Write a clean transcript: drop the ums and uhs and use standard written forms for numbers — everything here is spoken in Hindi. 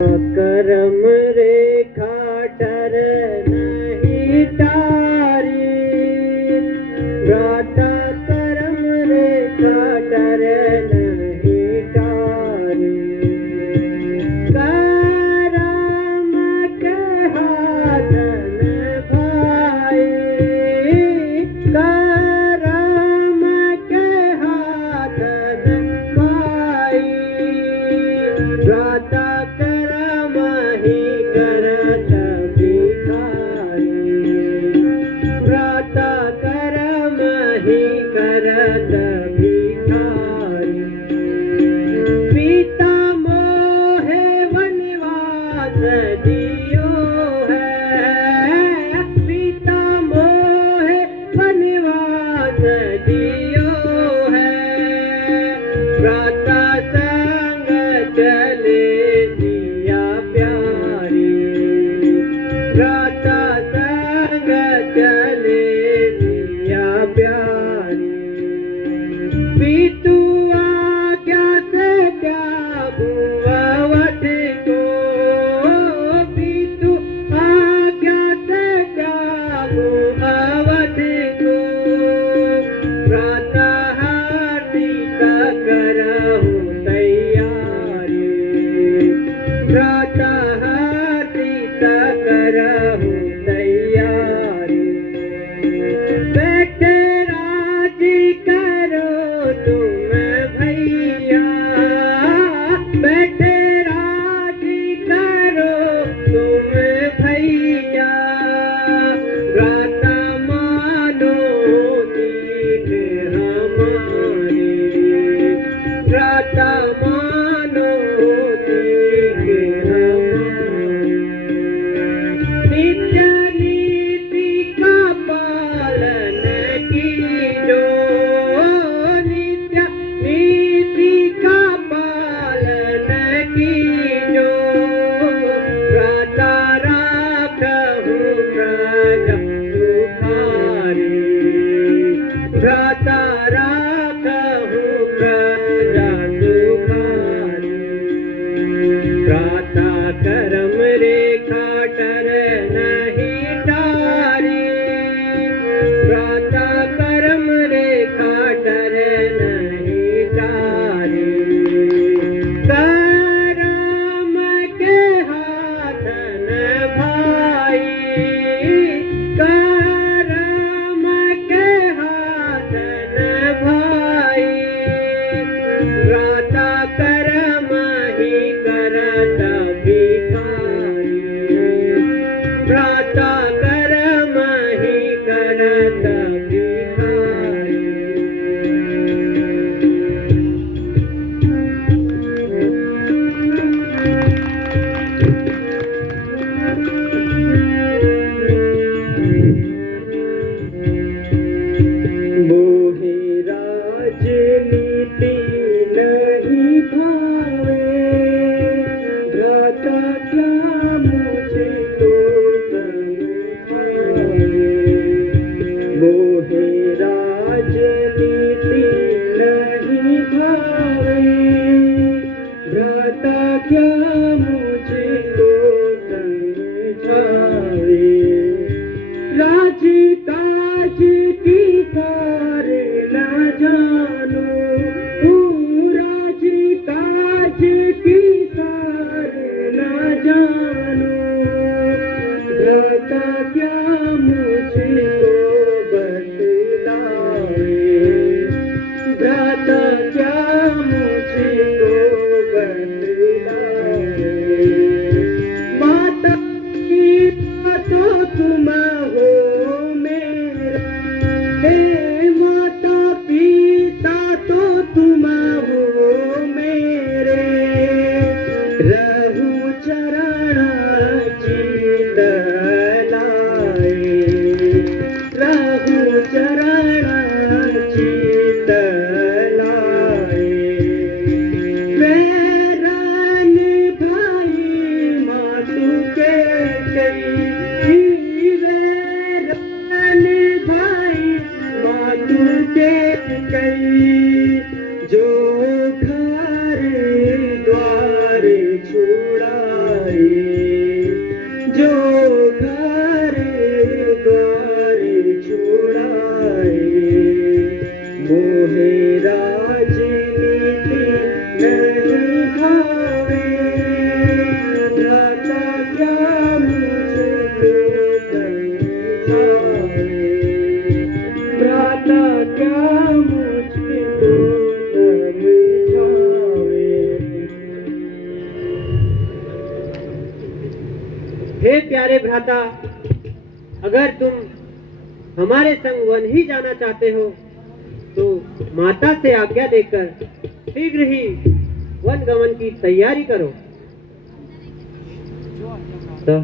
करम रेखा डर नहीं टारी, व्राता करम रेखा डर नहीं टारी। करम के हाथन भाई, करम के हाथन भाई, व्राता करत भिखारी, व्राता करम ही करत भिखारी। पिता मोहे वनवास दियो है, पिता मोहे वनवास दियो है, व्राता संग चले व्राता संग चले दिया प्यारी। पितु आज्ञा से त्यागू अवध को, पितु आज्ञा से त्यागू अवध को, व्राता सीता करहु तैयारी, व्राता करहु तैयारी। बैठे राजी करो तुम भैया, बैठे राजी करो तुम भैया, व्राता मानो दीन हमारी, व्राता मानो दीन हमारी। नित्य नीति का पालन कीजो, नित्य नीति का पालन कीजो, व्राता राखहु प्रजा सुखारी, व्राता राखहु प्रजा सुखारी। व्राता करम रेखा डर नहीं टारी, व्राता करम रेखा डर नहीं टारी। करम के हाथन भाई, करम के हाथन भाई, व्राता करम ही करत भिखारी, व्राता करम ही करत भिखारी। मोहे राजनीति नहीं भावे, व्राता क्या मुझको समझावे। मोहे राजनीति नहीं भावे, व्राता क्या मुझको समझावे। राज काज की सार न जानो, राज काज की सार न जानो, नहीं भावे भ्राता क्या मुझको समझावे भ्राता क्या मुझको समझावे। हे प्यारे भ्राता, अगर तुम हमारे संग वन ही जाना चाहते हो तो माता से आज्ञा देकर शीघ्र ही वन गमन की तैयारी करो। तो